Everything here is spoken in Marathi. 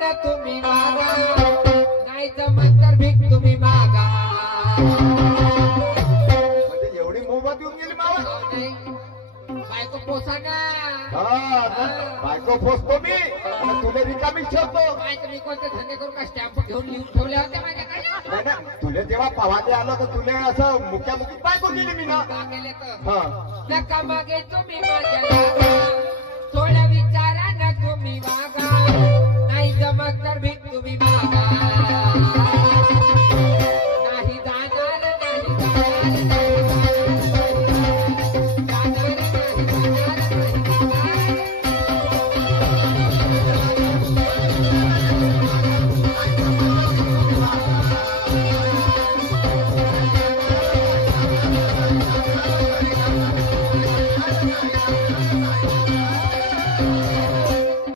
ना तुम्ही मागा नाही जमत तर भीक तुम्ही मागा. म्हणजे एवढी मोहबत येऊन गेली मावा. बायको पोसा ना. बायको पोचतो मी तुला रिकामी ठेवतो. काय तुम्ही कोणते धंदे करू का स्टॅम्प घेऊन लिहून ठेवले होते माझ्याकडे. तुला जेव्हा पवाले आलो तर तुला असं मुक्यामुखी बायको केली मी ना. का केले तर हा नका मागे तुम्ही माझ्या सोळा विचार